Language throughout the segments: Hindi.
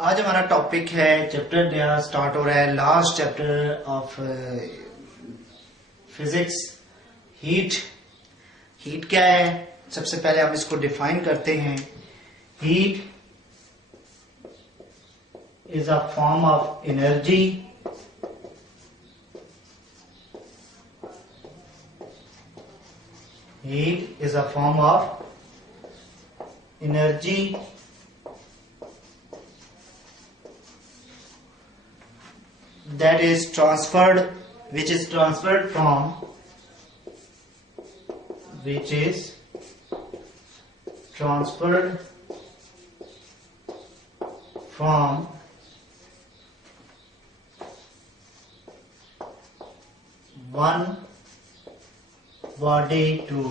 आज हमारा टॉपिक है चैप्टर नया स्टार्ट हो रहा है, last chapter of physics. Heat. Heat क्या है? सबसे पहले हम इसको डिफाइन करते हैं। Heat is a form of energy heat is a form of energy that is transferred which is transferred from one body to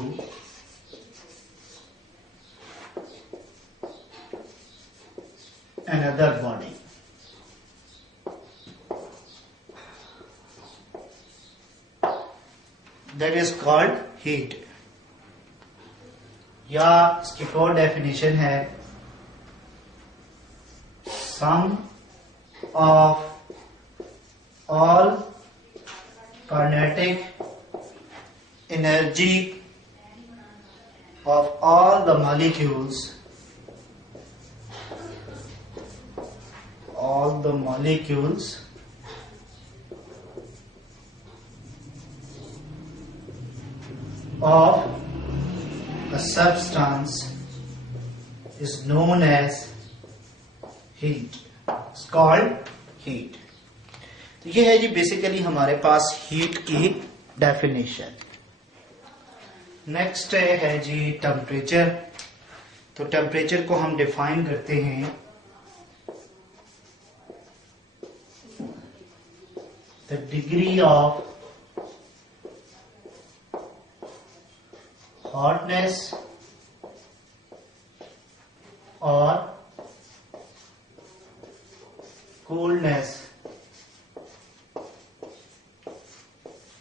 another body. That is called heat. या इसकी और डेफिनेशन है sum of all kinetic energy of all the molecules of a substance is known as heat. It's called heat. तो ये है जी बेसिकली हमारे पास हीट की डेफिनेशन। नेक्स्ट है जी टेम्परेचर। तो टेम्परेचर को हम डिफाइन करते हैं the degree of hotness or coolness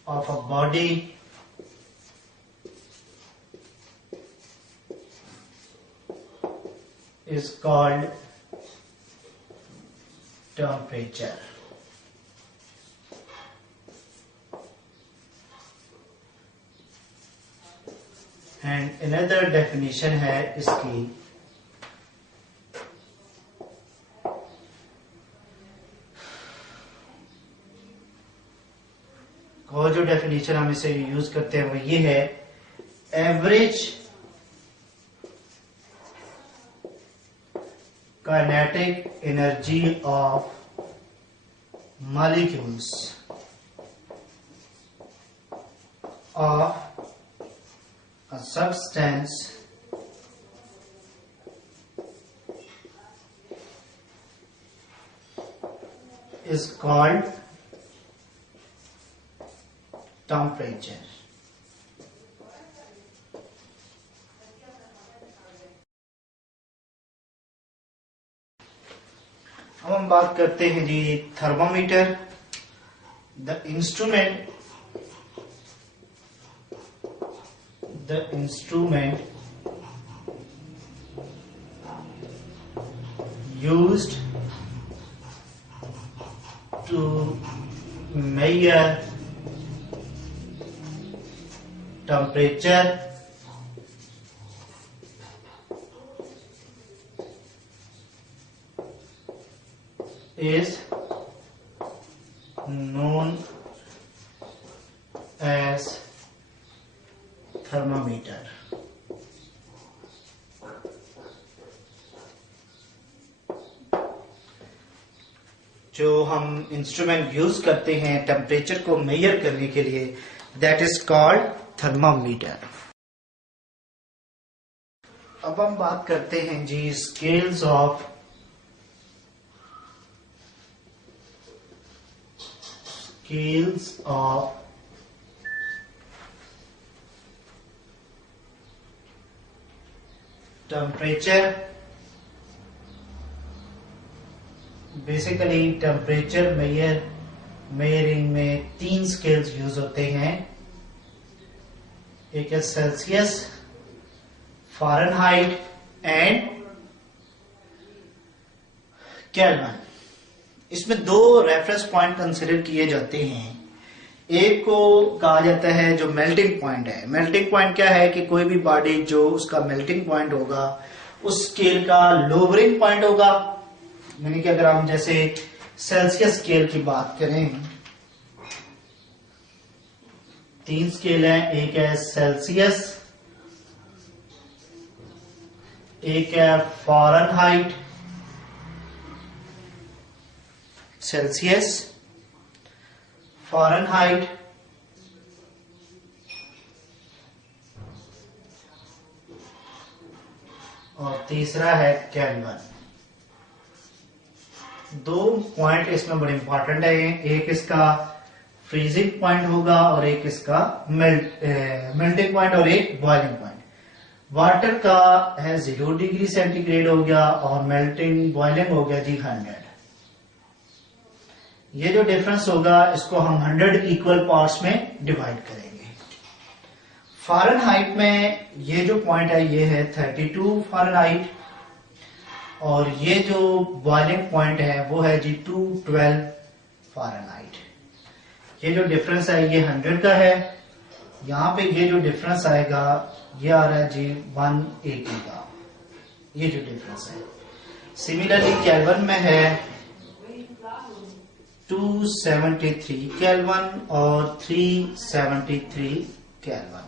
of a body is called temperature. And another definition है इसकी और जो डेफिनेशन हम इसे यूज करते हैं वो ये है average kinetic energy of molecules of a substance is called temperature. अब हम बात करते हैं जी thermometer. The instrument used to measure temperature is known as thermometer. जो हम इंस्ट्रूमेंट यूज करते हैं टेम्परेचर को मेजर करने के लिए, दैट इज कॉल्ड थर्मामीटर। अब हम बात करते हैं जी scales of temperature. Basically temperature measuring में 3 स्केल्स यूज होते हैं। एक है सेल्सियस, फ़ारेनहाइट एंड केल्विन। इसमें दो रेफरेंस पॉइंट कंसिडर किए जाते हैं। एक को कहा जाता है जो मेल्टिंग पॉइंट है। मेल्टिंग पॉइंट क्या है कि कोई भी बॉडी जो उसका मेल्टिंग पॉइंट होगा उस स्केल का लोअरिंग पॉइंट होगा। यानी कि अगर हम जैसे सेल्सियस स्केल की बात करें, 3 स्केल है, एक है सेल्सियस, एक है फ़ारेनहाइट, सेल्सियस, फ़ारेनहाइट, और तीसरा है केल्विन। दो पॉइंट इसमें बड़े इंपॉर्टेंट है। एक इसका फ्रीजिंग पॉइंट होगा और एक इसका मेल्टिंग पॉइंट और एक बॉइलिंग पॉइंट। वाटर का है 0 डिग्री सेंटीग्रेड हो गया और मेल्टिंग बॉइलिंग हो गया जी 100। ये जो डिफरेंस होगा इसको हम 100 इक्वल पार्ट्स में डिवाइड करेंगे। फ़ारेनहाइट में ये जो पॉइंट है ये है 32 फ़ारेनहाइट और ये जो बॉइलिंग पॉइंट है वो है जी 212 फ़ारेनहाइट। ये जो डिफरेंस है ये 100 का है। यहाँ पे ये जो डिफरेंस आएगा ये आ रहा है जी 180 का, ये जो डिफरेंस है। सिमिलरली केल्विन में है 273 केल्विन और 373 केल्विन।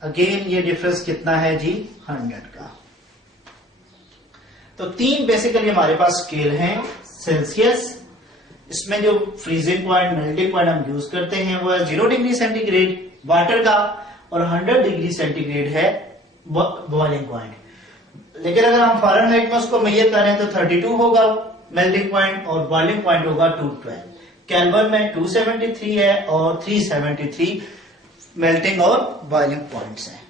अगेन ये डिफरेंस कितना है जी 100 का। तो 3 बेसिकली हमारे पास स्केल हैं। सेल्सियस, इसमें जो फ्रीजिंग पॉइंट मेल्टिंग पॉइंट हम यूज करते हैं वो है 0 डिग्री सेंटीग्रेड वाटर का और 100 डिग्री सेंटीग्रेड है बॉइलिंग पॉइंट। लेकिन अगर हम फ़ारेनहाइट में उसको मेजर करें तो 32 होगा मेल्टिंग पॉइंट और बॉइलिंग पॉइंट होगा 212। केल्विन में 273 है और 373 मेल्टिंग और बॉइलिंग पॉइंट्स हैं।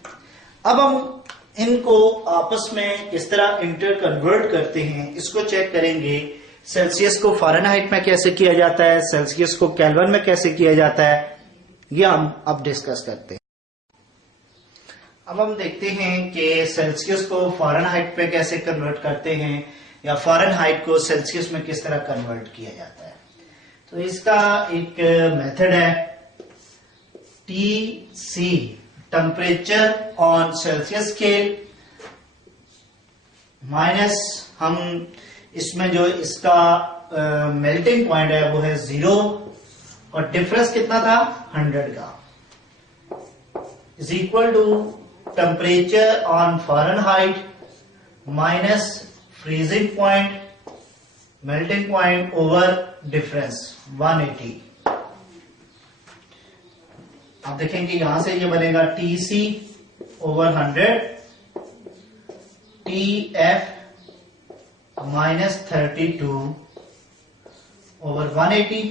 अब हम इनको आपस में किस तरह इंटर कन्वर्ट करते हैं इसको चेक करेंगे। सेल्सियस को फ़ारेनहाइट में कैसे किया जाता है, सेल्सियस को केल्विन में कैसे किया जाता है, ये हम अब डिस्कस करते हैं। अब हम देखते हैं कि सेल्सियस को फ़ारेनहाइट में कैसे कन्वर्ट करते हैं या फ़ारेनहाइट को सेल्सियस में किस तरह कन्वर्ट किया जाता है। तो इसका एक मेथड है TC, temperature on Celsius scale, minus हम इसमें जो इसका मेल्टिंग पॉइंट है वो है 0 और डिफरेंस कितना था 100 का, is equal to temperature on Fahrenheit minus freezing point melting point over difference 180। आप देखेंगे यहां से ये बनेगा TC over 100 TF minus 32 over 180।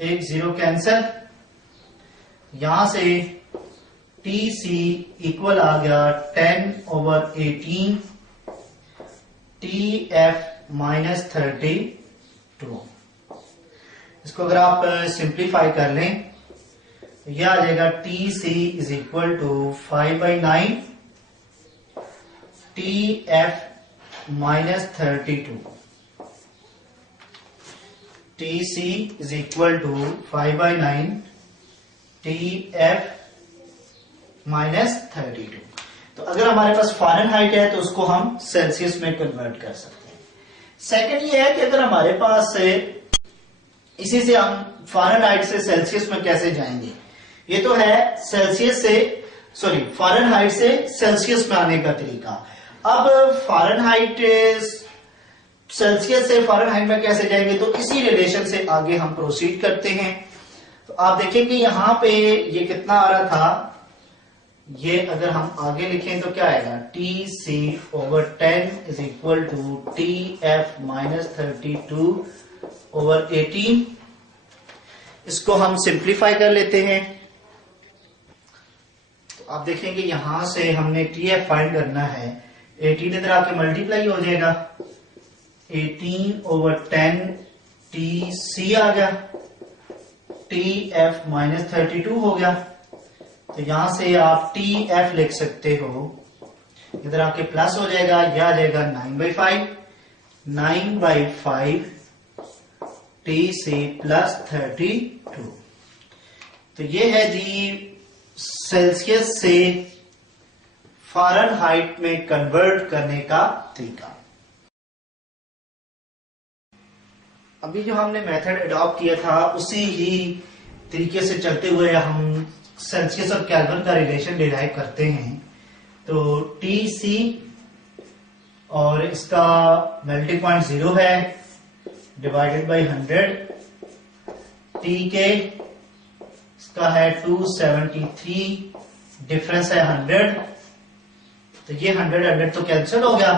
एक 0 कैंसल, यहां से TC इक्वल आ गया 10 ओवर 18 TF माइनस 32। इसको अगर आप सिंप्लीफाई कर लें तो यह आ जाएगा TC is equal to 5/9 TF minus 32। TC is equal to 5/9 TF minus 32। तो अगर हमारे पास फ़ारेनहाइट है तो उसको हम सेल्सियस में कन्वर्ट कर सकते हैं। सेकंड ये है कि अगर हमारे पास इसी से हम फ़ारेनहाइट से सेल्सियस में कैसे जाएंगे। ये तो है सेल्सियस से फ़ारेनहाइट से सेल्सियस में आने का तरीका। अब फ़ारेनहाइट सेल्सियस से फ़ारेनहाइट में कैसे जाएंगे तो इसी रिलेशन से आगे हम प्रोसीड करते हैं। तो आप देखेंगे यहां पे ये कितना आ रहा था, ये अगर हम आगे लिखें तो क्या आएगा TC over 10 is equal to TF minus 32 over 18। इसको हम सिंप्लीफाई कर लेते हैं। तो आप देखेंगे यहां से हमने TF फाइंड करना है, 18 इधर आके मल्टीप्लाई हो जाएगा, 18 ओवर 10 TC आ गया, TF माइनस 32 हो गया। तो यहां से आप TF लिख सकते हो, इधर आके प्लस हो जाएगा, यह आ जाएगा 9/5। 9/5 TC प्लस 32। तो ये है जी सेल्सियस से फ़ारेनहाइट में कन्वर्ट करने का तरीका। अभी जो हमने मेथड अडॉप्ट किया था उसी ही तरीके से चलते हुए हम सेल्सियस और केल्विन का रिलेशन डिराइव करते हैं। तो TC और इसका मेल्टिंग पॉइंट 0 है डिवाइडेड बाय 100, TK इसका है 273, डिफरेंस है 100, तो ये 100 तो कैंसिल हो गया।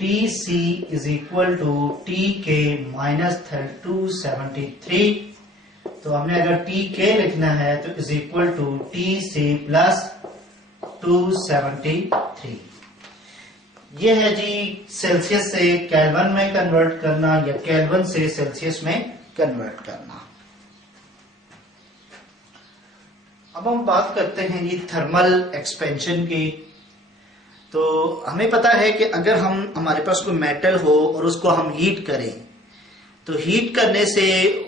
TC is equal to TK minus 273। तो हमने अगर TK लिखना है तो is equal to TC plus 273। ये है जी सेल्सियस से केल्विन में कन्वर्ट करना या केल्विन से सेल्सियस में कन्वर्ट करना। अब हम बात करते हैं जी थर्मल एक्सपेंशन की। तो हमें पता है कि अगर हमारे पास कोई मेटल हो और उसको हम हीट करें तो हीट करने से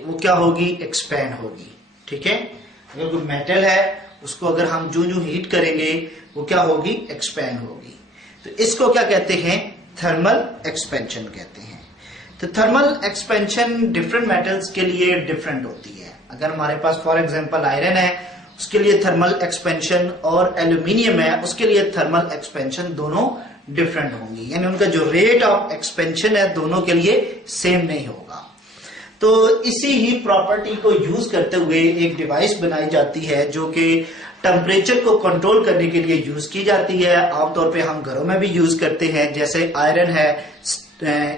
वो क्या होगी, एक्सपेंड होगी। ठीक है, अगर कोई मेटल है उसको अगर हम जो जो हीट करेंगे वो क्या होगी, एक्सपेंड होगी। तो इसको क्या कहते हैं, थर्मल एक्सपेंशन कहते हैं। तो थर्मल एक्सपेंशन डिफरेंट मेटल्स के लिए डिफरेंट होती है। अगर हमारे पास फॉर एग्जांपल आयरन है उसके लिए थर्मल एक्सपेंशन और एल्यूमिनियम है उसके लिए थर्मल एक्सपेंशन दोनों डिफरेंट होंगी, यानी उनका जो रेट ऑफ एक्सपेंशन है दोनों के लिए सेम नहीं होगा। तो इसी ही प्रॉपर्टी को यूज करते हुए एक डिवाइस बनाई जाती है जो कि टेम्परेचर को कंट्रोल करने के लिए यूज की जाती है। आमतौर पे हम घरों में भी यूज करते हैं, जैसे आयरन है,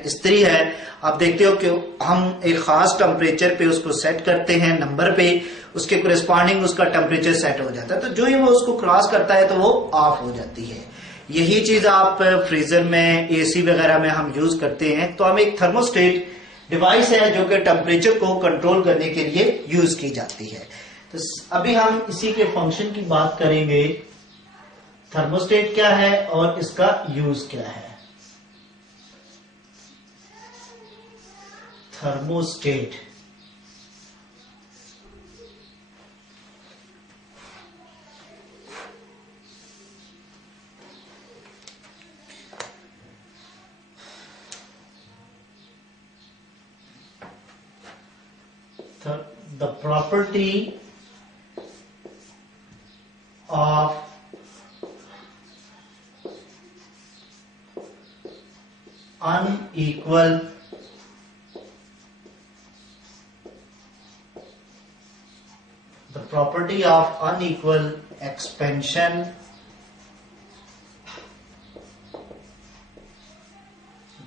इस्त्री है। आप देखते हो कि हम एक खास टेम्परेचर पे उसको सेट करते हैं नंबर पे, उसके कोरेस्पॉन्डिंग उसका टेम्परेचर सेट हो जाता है। तो जो ही वो उसको क्रॉस करता है तो वो ऑफ हो जाती है। यही चीज आप फ्रीजर में, एसी वगैरह में हम यूज करते हैं। तो हम एक थर्मोस्टेट डिवाइस है जो कि टेम्परेचर को कंट्रोल करने के लिए यूज की जाती है। तो अभी हम इसी के फंक्शन की बात करेंगे, थर्मोस्टेट क्या है और इसका यूज क्या है। Thermostat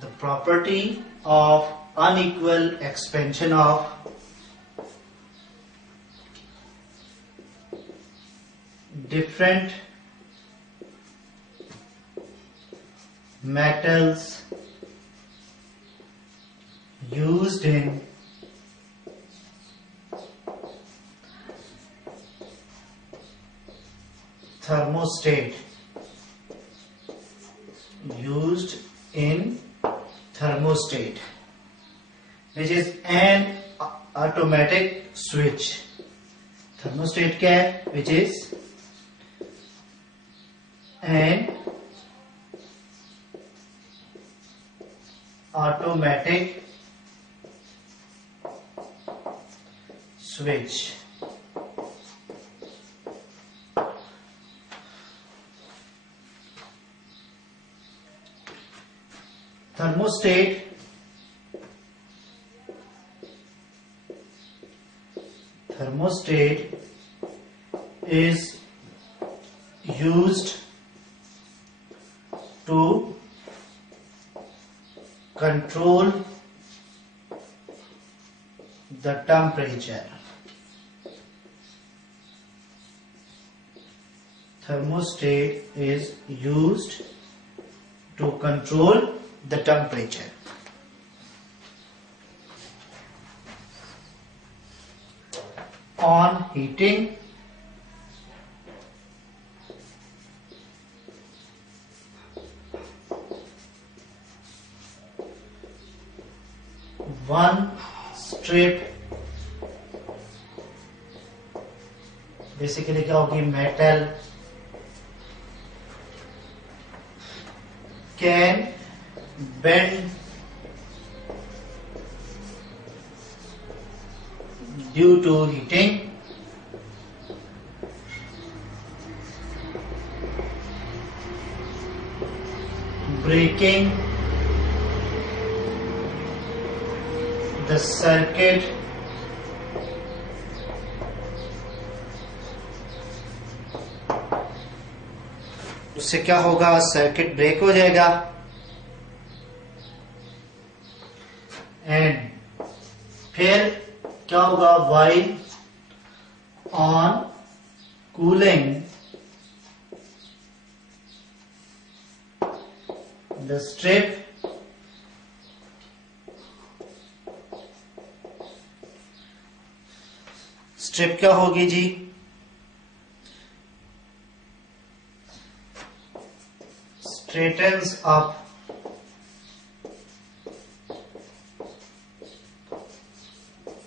the property of unequal expansion of different metals used in thermostat, which is an automatic switch। thermostat क्या है, which is an automatic switch। thermostat is used to control the temperature। thermostat is used to control the temperature। on heating one strip basically क्या होगी, metal can bend due to heating, breaking the circuit उससे क्या होगा, सर्किट ब्रेक हो जाएगा। एंड फिर क्या होगा, while on cooling the strip strip क्या होगी जी, स्ट्रेटन्स अप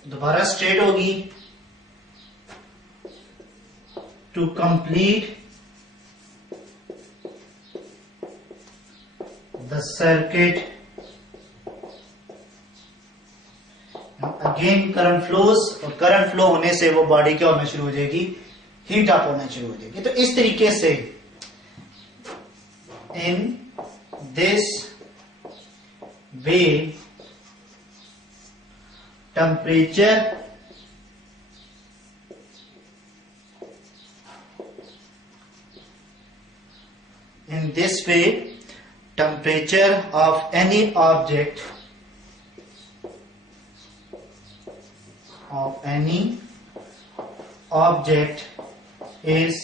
दोबारा स्ट्रेट होगी to complete the circuit. Again current flows, और करंट फ्लो होने से वो बॉडी क्या होना शुरू हो जाएगी, हीट अप होना शुरू हो जाएगी। तो इस तरीके से in this way temperature temperature of any object is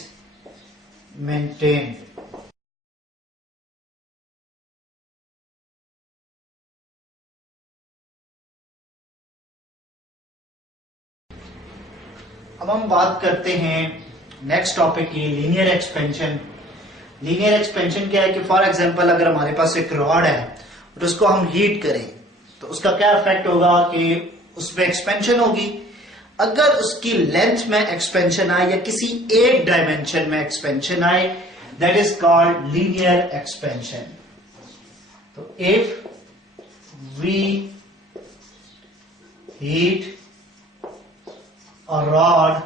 maintained। अब हम बात करते हैं नेक्स्ट टॉपिक की, लीनियर एक्सपेंशन। लीनियर एक्सपेंशन क्या है कि फॉर एग्जांपल अगर हमारे पास एक रॉड है और उसको हम हीट करें तो उसका क्या इफेक्ट होगा कि उसमें एक्सपेंशन होगी। अगर उसकी लेंथ में एक्सपेंशन आए या किसी एक डायमेंशन में एक्सपेंशन आए, that is called linear expansion. तो if we heat a rod,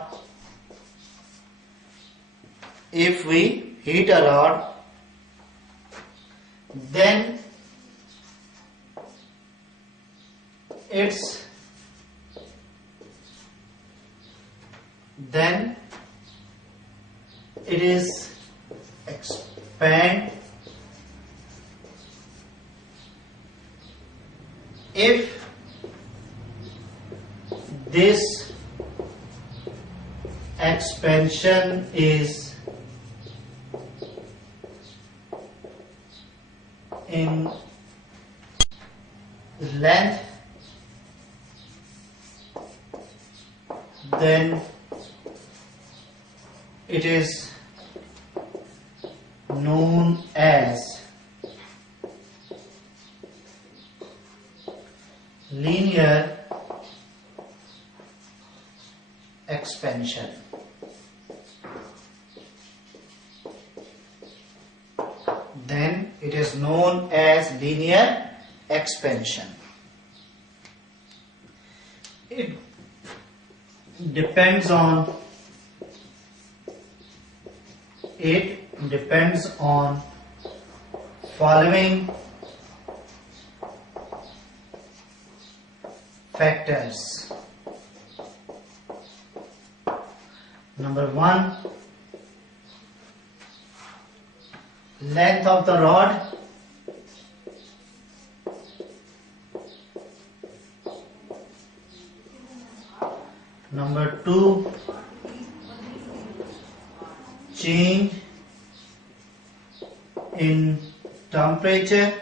then it is expand. If this expansion is in length, then it is known as linear expansion। Then it is known as linear expansion। It depends on following factors। Number 1, length of the rod, number 2, change in temperature,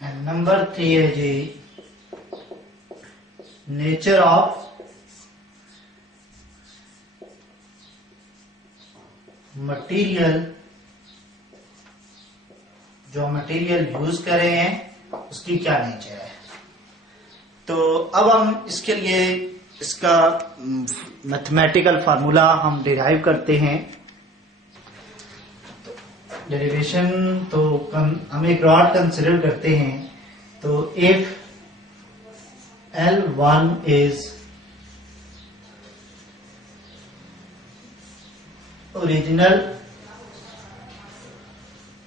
and number 3 है जी nature of मटेरियल, जो मटेरियल यूज कर रहे हैं उसकी क्या नेचर है। तो अब हम इसके लिए इसका मैथमेटिकल फार्मूला हम डिराइव करते हैं। डेरिवेशन तो हम एक रॉड कंसिडर करते हैं। तो if L1 is original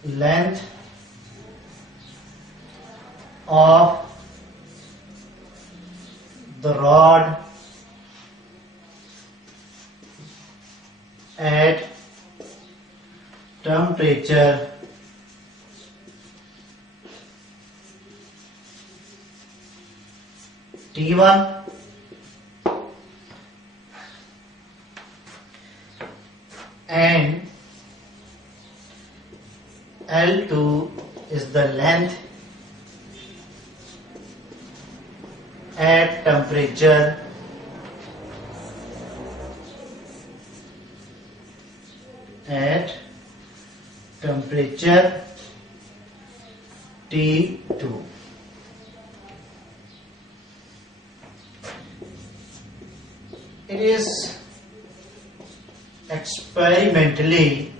length of the rod at temperature T1 and L2 is the length at temperature T2. It is experimentally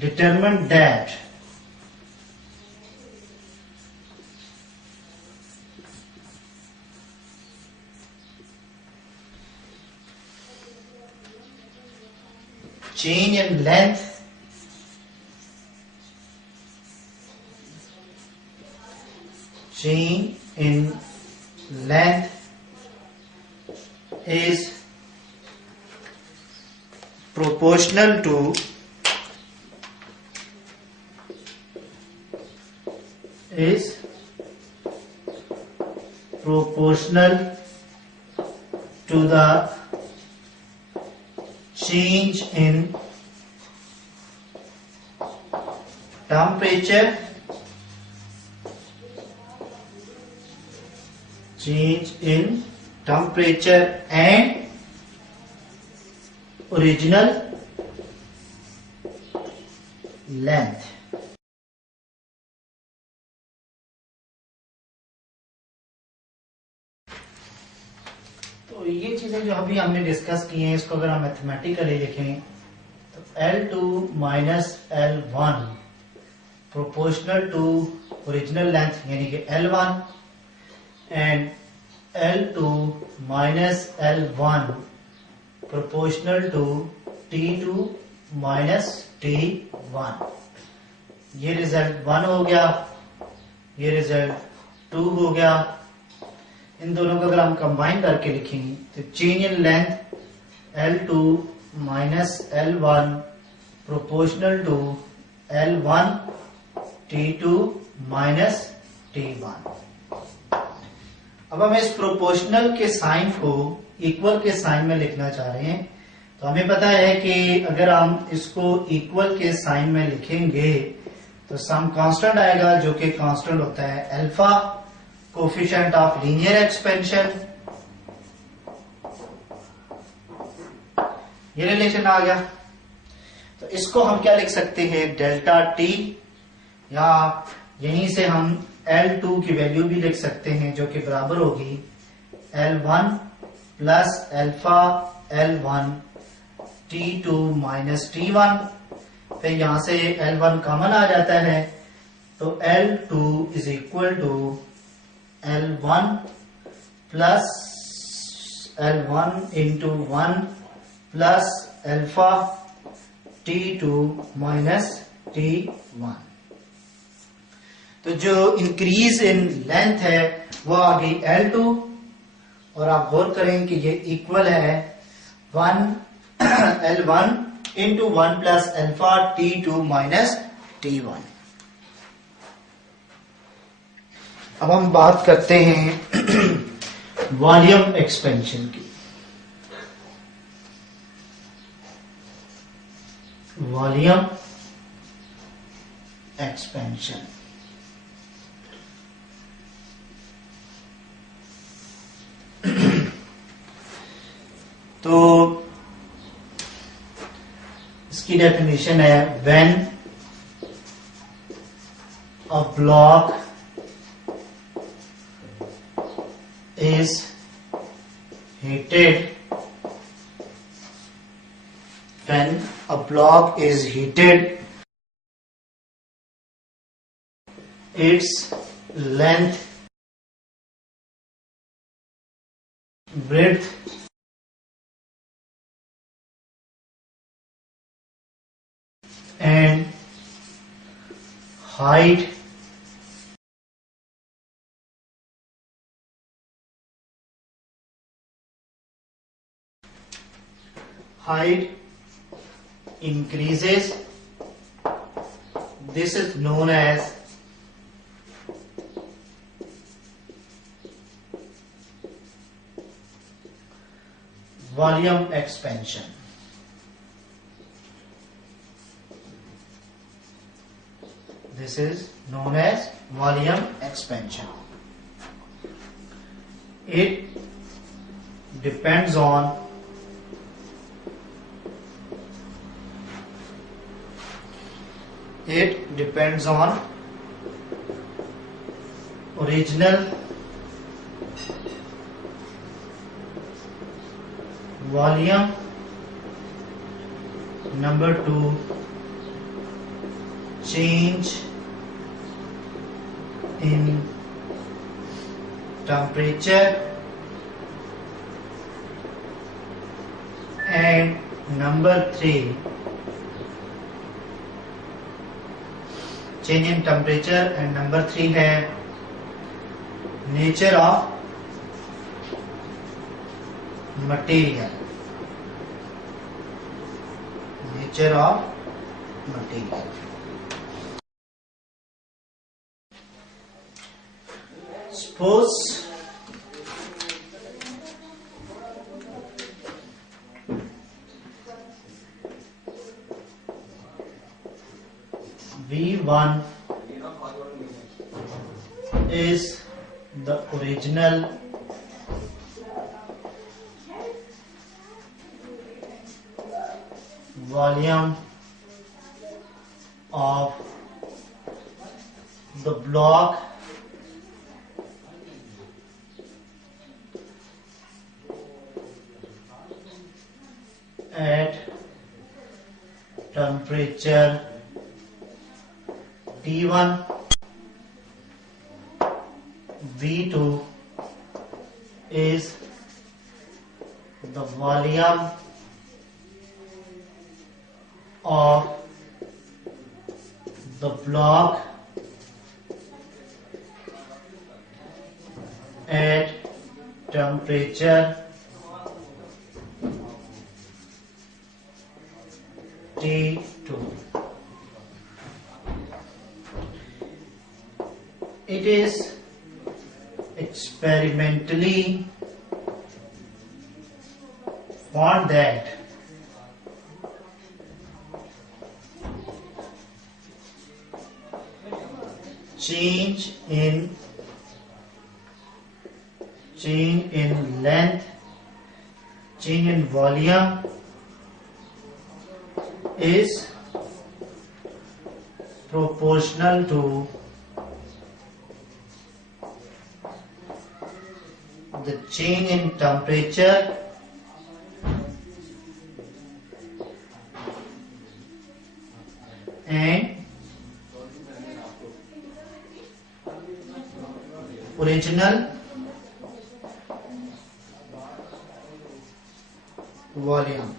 determined that change in length is proportional to the change in temperature and original length. तो ये चीजें जो अभी हमने डिस्कस की हैं, इसको अगर हम मैथमेटिकली लिखें तो L2 minus L1 proportional to original length यानी कि L1 and L2 minus L1 proportional to T2 minus T1। ये रिजल्ट 1 हो गया, ये रिजल्ट 2 हो गया। इन दोनों को अगर हम कंबाइन करके लिखेंगे तो change in length L2 minus L1 proportional to L1 T2 minus T1। अब हम इस प्रोपोर्शनल के साइन को इक्वल के साइन में लिखना चाह रहे हैं। तो हमें पता है कि अगर हम इसको इक्वल के साइन में लिखेंगे तो सम कांस्टेंट आएगा, जो कि कांस्टेंट होता है alpha, coefficient of linear expansion. ये रिलेशन आ गया। तो इसको हम क्या लिख सकते हैं, डेल्टा टी, या यहीं से हम L2 की वैल्यू भी लिख सकते हैं, जो कि बराबर होगी L1 plus alpha L1 T2 minus T1। फिर यहां से L1 कॉमन आ जाता है, तो L2 is equal to L1 plus L1 into 1 plus alpha T2 minus T1। तो जो इंक्रीज इन लेंथ है वो आ गई L2, और आप गौर करें कि ये इक्वल है L1 into 1 plus alpha T2 minus T1। अब हम बात करते हैं वॉल्यूम एक्सपेंशन की। वॉल्यूम एक्सपेंशन तो इसकी डेफिनेशन है when a block is heated, when a block is heated, its length, breadth, and height increases. This is known as volume expansion. This is known as volume expansion. It depends on original volume, number 2 change in temperature, and number 3 change in temperature, and number 3 है nature of material. Nature of material. Suppose V1 is the original volume of the block at temperature T1. V2 is the volume of the block at temperature T2. It is experimentally found that change in length, change in volume is proportional to the change in temperature and original volume.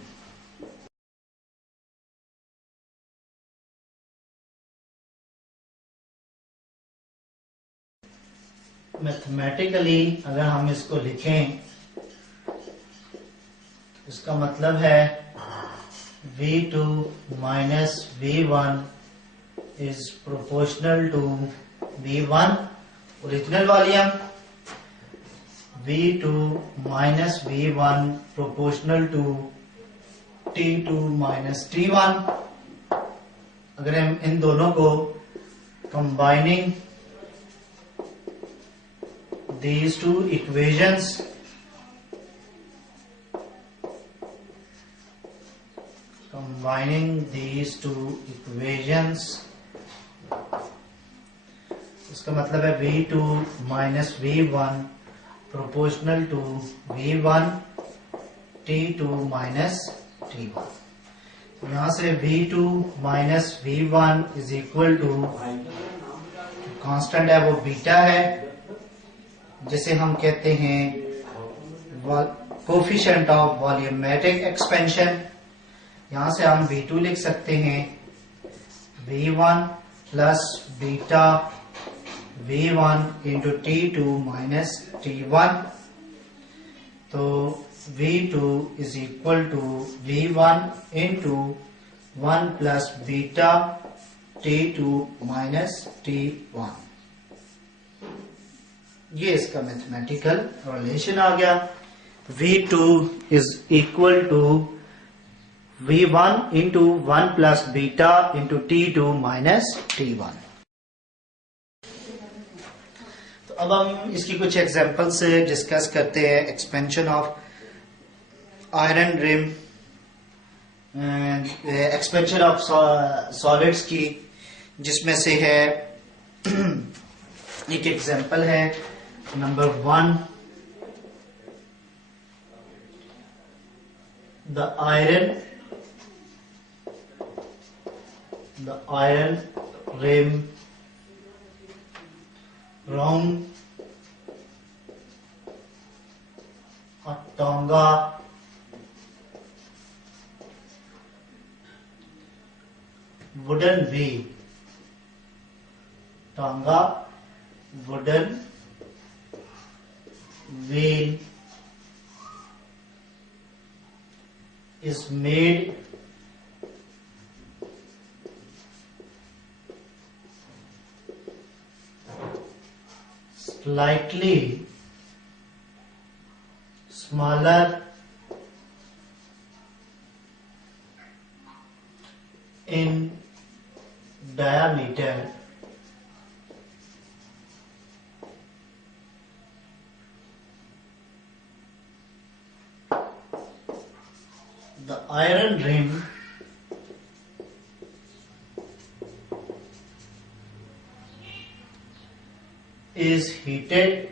Mathematically अगर हम इसको लिखें, इसका मतलब है V2 minus V1 is proportional to V1 original volume, V2 minus V1 proportional to T2 minus T1. अगर हम इन दोनों को combining these two equations combining these two equations, इसका मतलब है V2 minus V1 proportional to V1 T2 minus T1। यहां से V2 minus V1 is equal to constant है वो बीटा है, जिसे हम कहते हैं कोफिशिएंट ऑफ वॉल्यूमेट्रिक एक्सपेंशन। यहां से हम V2 लिख सकते हैं V1 plus beta V1 into T2 minus T1। तो V2 is equal to V1 into 1 plus beta T2 minus T1। ये इसका मैथमेटिकल रिलेशन आ गया। V2 is equal to V1 into 1 plus beta into T2 minus T1। तो अब हम इसकी कुछ एग्जांपल से डिस्कस करते हैं। Expansion of iron rim, expansion of solids की, जिसमें से है एक एग्जांपल है number 1, the iron rim round a Tonga wooden wheel, Tonga wooden wheel is made slightly smaller in diameter the iron rim is heated.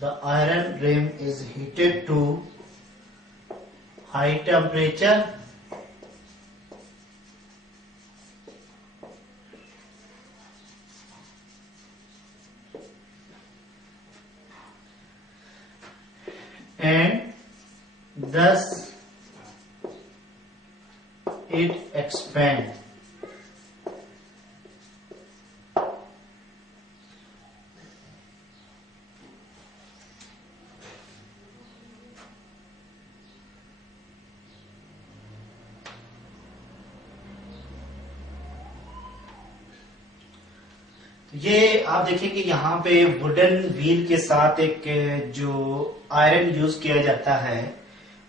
The iron rim is heated to high temperature and thus it expands. ये आप देखिए कि यहाँ पे वुडन व्हील के साथ एक जो आयरन यूज किया जाता है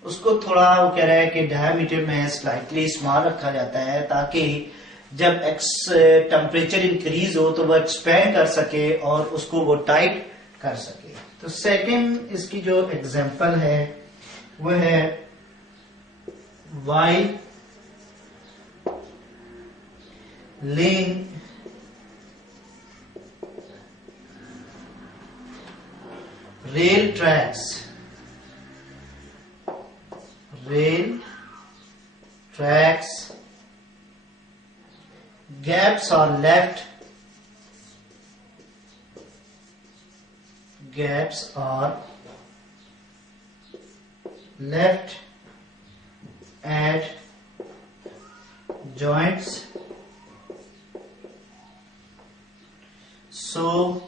उसको थोड़ा वो कह रहा है कि डायमीटर में स्लाइटली स्मॉल रखा जाता है, ताकि जब टेम्परेचर इंक्रीज हो तो वो एक्सपेंड कर सके और उसको वो टाइट कर सके। तो सेकंड इसकी जो एग्जांपल है वो है while laying rail tracks gaps are left at joints so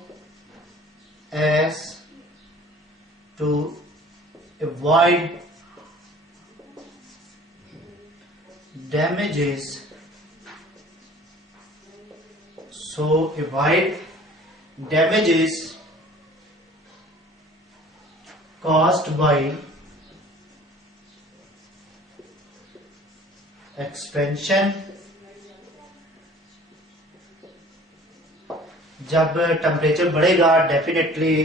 as to avoid damages caused by expansion। जब टेम्परेचर बढ़ेगा डेफिनेटली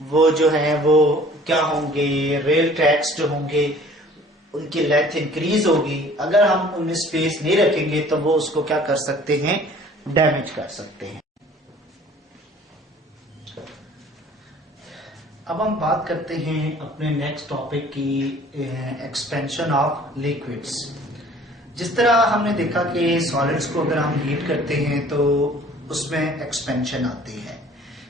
वो जो है वो क्या होंगे, रेल ट्रैक्स जो होंगे उनकी लेंथ इंक्रीज होगी। अगर हम उनमें स्पेस नहीं रखेंगे तो वो उसको क्या कर सकते हैं, डैमेज कर सकते हैं। अब हम बात करते हैं अपने नेक्स्ट टॉपिक की, एक्सपेंशन ऑफ लिक्विड्स। जिस तरह हमने देखा कि सॉलिड्स को अगर हम हीट करते हैं तो उसमें एक्सपेंशन आती है।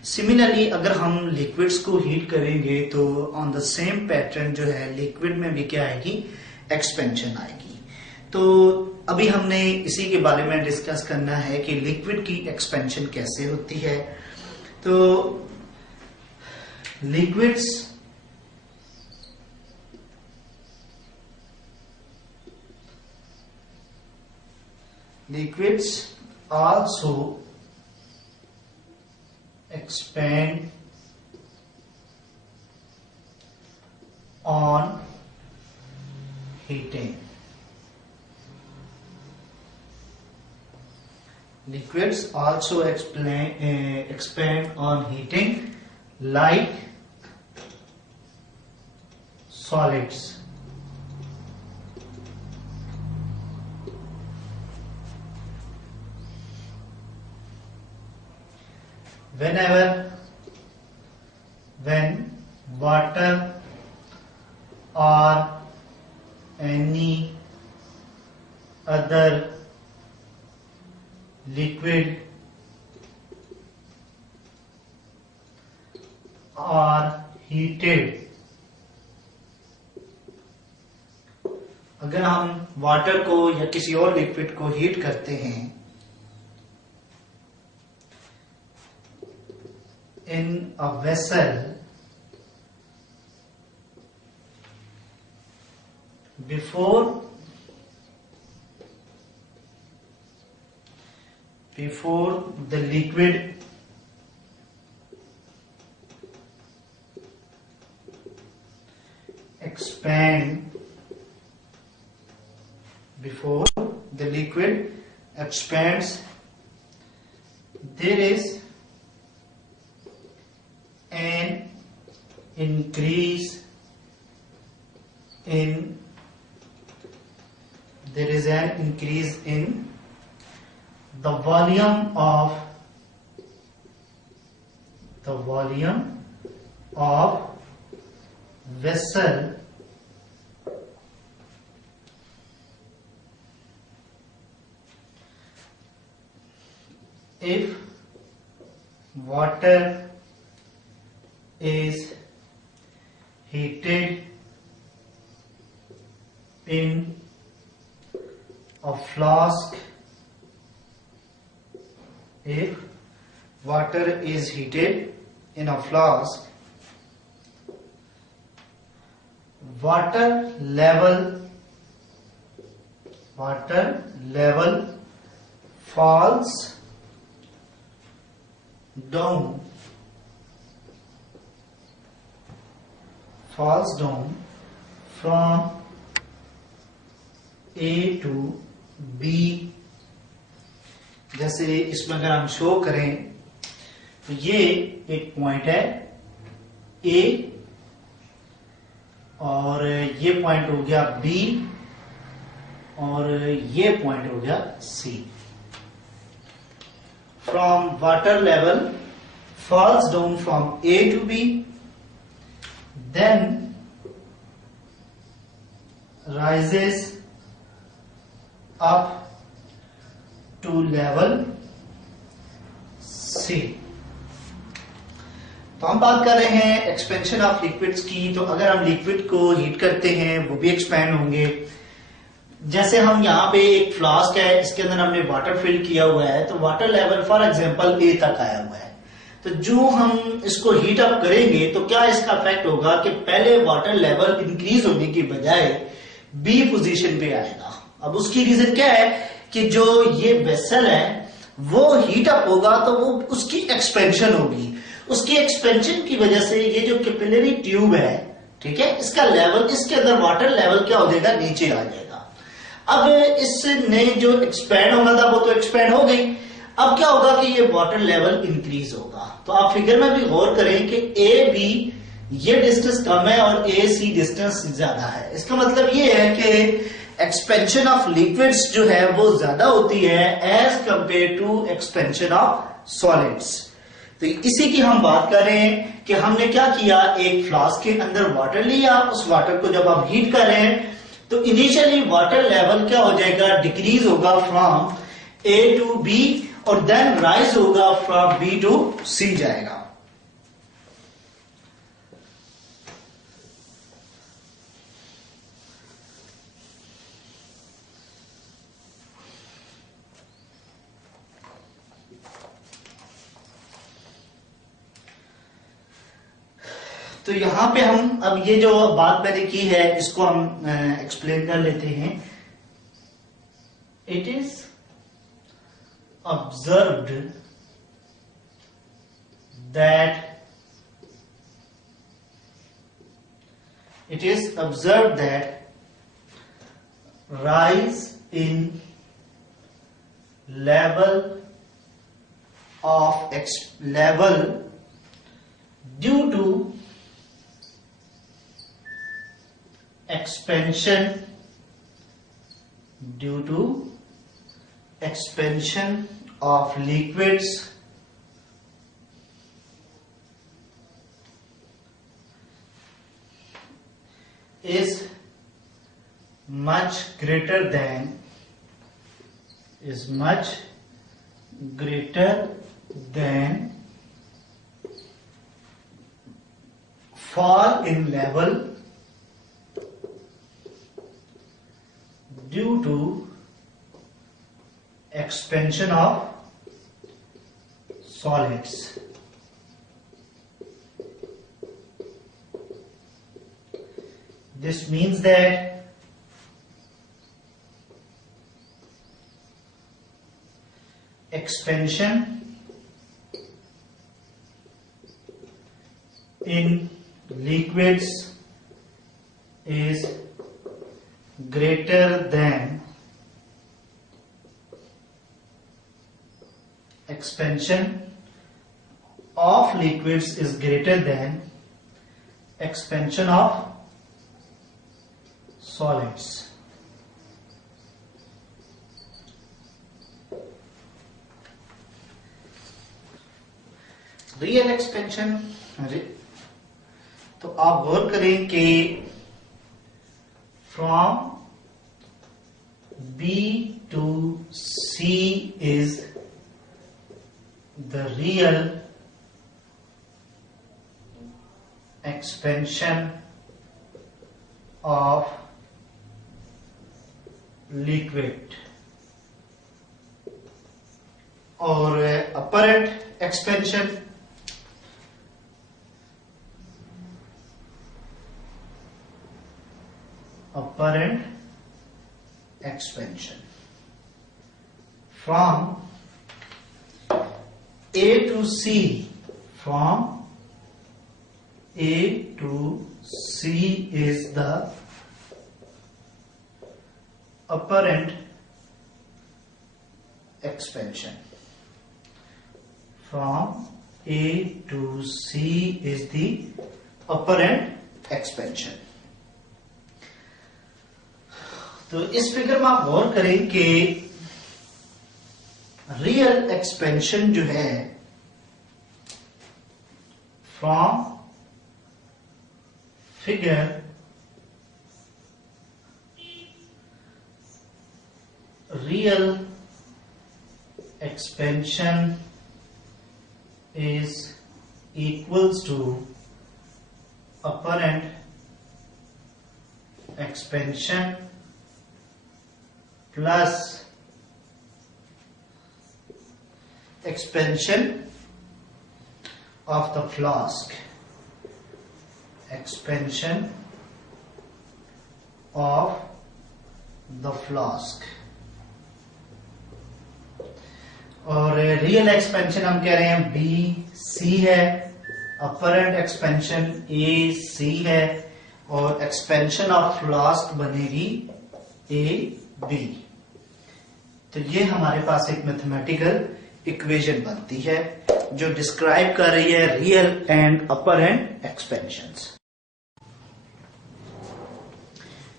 सिमिलरली अगर हम लिक्विड्स को हीट करेंगे तो ऑन द सेम पैटर्न जो है लिक्विड में भी क्या आएगी, एक्सपेंशन आएगी। तो अभी हमने इसी के बारे में डिस्कस करना है कि लिक्विड की एक्सपेंशन कैसे होती है। तो liquids also expand on heating. Liquids also expand on heating like solids. When water or any other liquid are heated, अगर हम वाटर को या किसी और लिक्विड को हीट करते हैं in a vessel before the liquid expands, there is an increase in the volume of vessel if water is heated in a flask. If water is heated in a flask, water level falls down from A to B। जैसे इसमें अगर हम शो करें तो ये एक पॉइंट है A और ये पॉइंट हो गया B और ये पॉइंट हो गया C। From water level falls down from A to B, then rises up to level C। तो हम बात कर रहे हैं एक्सपेंशन ऑफ लिक्विड्स की। तो अगर हम लिक्विड को हीट करते हैं वो भी एक्सपैंड होंगे। जैसे हम यहाँ पे एक फ्लास्क है, इसके अंदर हमने वाटर फिल किया हुआ है, तो water level for example A तक आया हुआ है। तो जो हम इसको हीट अप करेंगे तो क्या इसका इफेक्ट होगा कि पहले वाटर लेवल इंक्रीज होने की बजाय B पोजीशन पे आएगा। अब उसकी रीजन क्या है कि जो ये वेसल है वो हीट अप होगा तो वो उसकी एक्सपेंशन होगी। उसकी एक्सपेंशन की वजह से ये जो कैपिलरी ट्यूब है, ठीक है, इसका लेवल, इसके अंदर वाटर लेवल क्या हो जाएगा, नीचे आ जाएगा। अब इसने जो एक्सपैंड होना था वो तो एक्सपैंड हो गई। अब क्या होगा कि ये वाटर लेवल इंक्रीज होगा। तो आप फिगर में भी गौर करें कि ए बी ये डिस्टेंस कम है और ए सी डिस्टेंस ज्यादा है। इसका मतलब ये है कि एक्सपेंशन ऑफ लिक्विड्स जो है वो ज्यादा होती है as compare to expansion of solids. तो इसी की हम बात कर रहे हैं कि हमने क्या किया, एक फ्लास्क के अंदर वाटर लिया, उस वाटर को जब आप हीट कर रहे हैं तो इनिशियली वाटर लेवल क्या हो जाएगा, डिक्रीज होगा फ्रॉम ए टू बी और देन राइज होगा फ्रॉम बी टू सी जाएगा। तो यहां पे हम अब ये जो बात मैंने की है इसको हम एक्सप्लेन कर लेते हैं। It is observed that rise in level due to expansion of liquids is much greater than fall in level due to expansion of solids. This means that expansion in liquids is greater than expansion of liquids is greater than expansion of solids. Real expansion, तो आप गौर करें कि from B to C is the real expansion of liquid और apparent expansion from A to C, is the apparent expansion. From A to C is the apparent expansion. तो इस फिगर में आप गौर करें कि रियल एक्सपेंशन जो है from figure real expansion is equals to apparent expansion plus expansion of the flask. Expansion of the flask. और रियल एक्सपेंशन हम कह रहे हैं बी सी है, अपरेंट एक्सपेंशन ए सी है और एक्सपेंशन ऑफ फ्लास्क बनेगी ए बी। तो ये हमारे पास एक मैथमेटिकल इक्वेशन बनती है जो डिस्क्राइब कर रही है real and upper and expansions.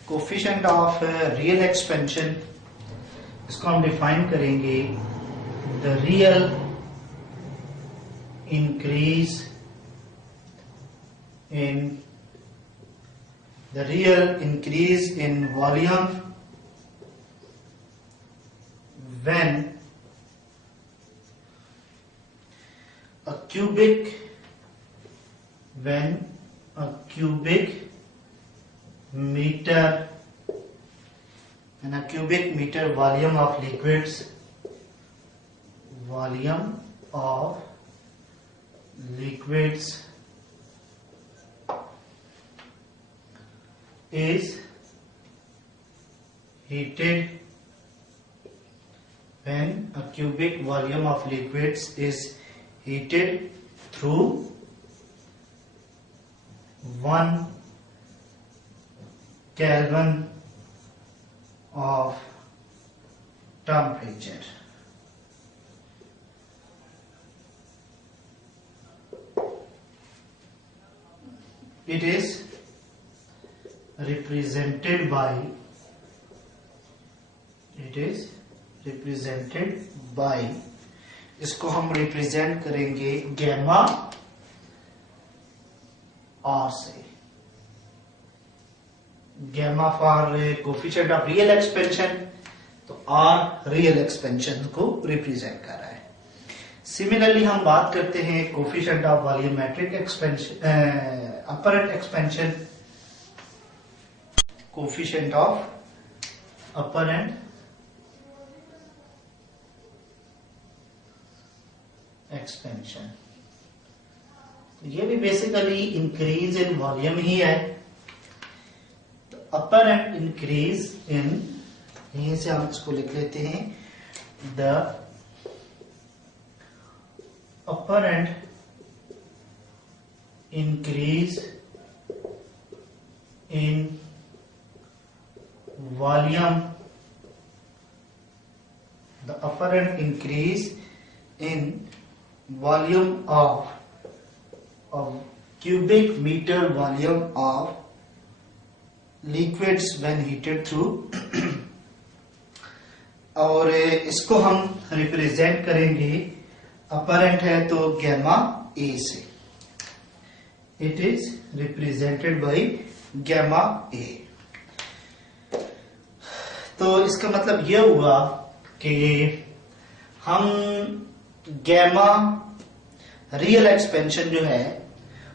Coefficient of real expansion, इसको हम डिफाइन करेंगे the real increase in volume when a cubic meter volume of liquids is heated, when a cubic volume of liquids is heated through 1 Kelvin of temperature. It is represented by इसको हम रिप्रेजेंट करेंगे गैमा आर से। Gamma for coefficient of real expansion, तो आर रियल एक्सपेंशन को रिप्रेजेंट कर रहा है। सिमिलरली हम बात करते हैं coefficient of volumetric expansion, apparent expansion, coefficient of apparent expansion, तो ये भी बेसिकली इंक्रीज इन वॉल्यूम ही है। तो अपर एंड इंक्रीज इन, यहीं से हम इसको लिख लेते हैं, the upper and increase in volume, the upper and increase in volume of cubic meter volume of liquids when heated through और इसको हम रिप्रेजेंट करेंगे, अपरेंट है तो गैमा ए से, it is represented by gamma A. तो इसका मतलब यह हुआ कि हम गैमा रियल एक्सपेंशन जो है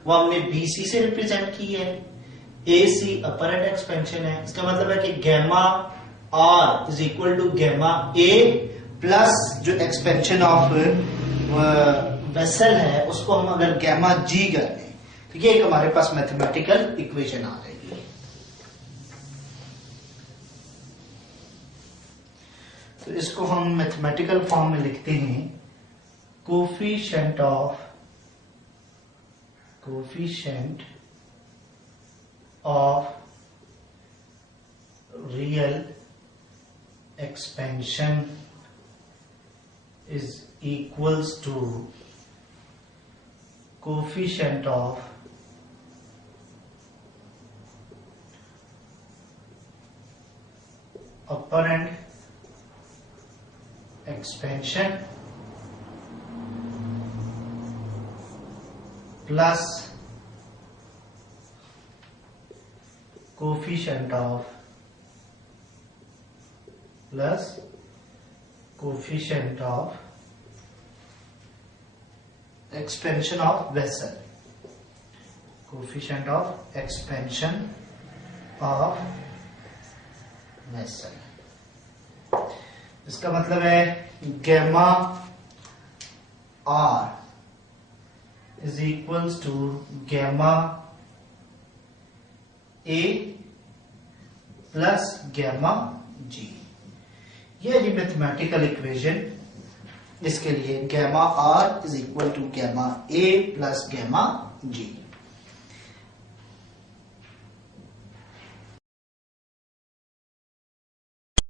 वो हमने बीसी से रिप्रेजेंट की है, एसी अपरेंट एक्सपेंशन है। इसका मतलब है कि gamma R is equal to gamma A plus जो एक्सपेंशन ऑफ वेसल है उसको हम अगर गैमा जी कर दें तो ये एक हमारे पास मैथमेटिकल इक्वेशन आ जाएगी। तो इसको हम मैथमेटिकल फॉर्म में लिखते हैं, coefficient of real expansion is equals to coefficient of apparent expansion plus coefficient of expansion of vessel, coefficient of expansion of vessel। इसका मतलब है gamma R is equals to gamma A plus gamma G. ये है मैथमेटिकल इक्वेशन, इसके लिए gamma R is equal to gamma A plus gamma ji.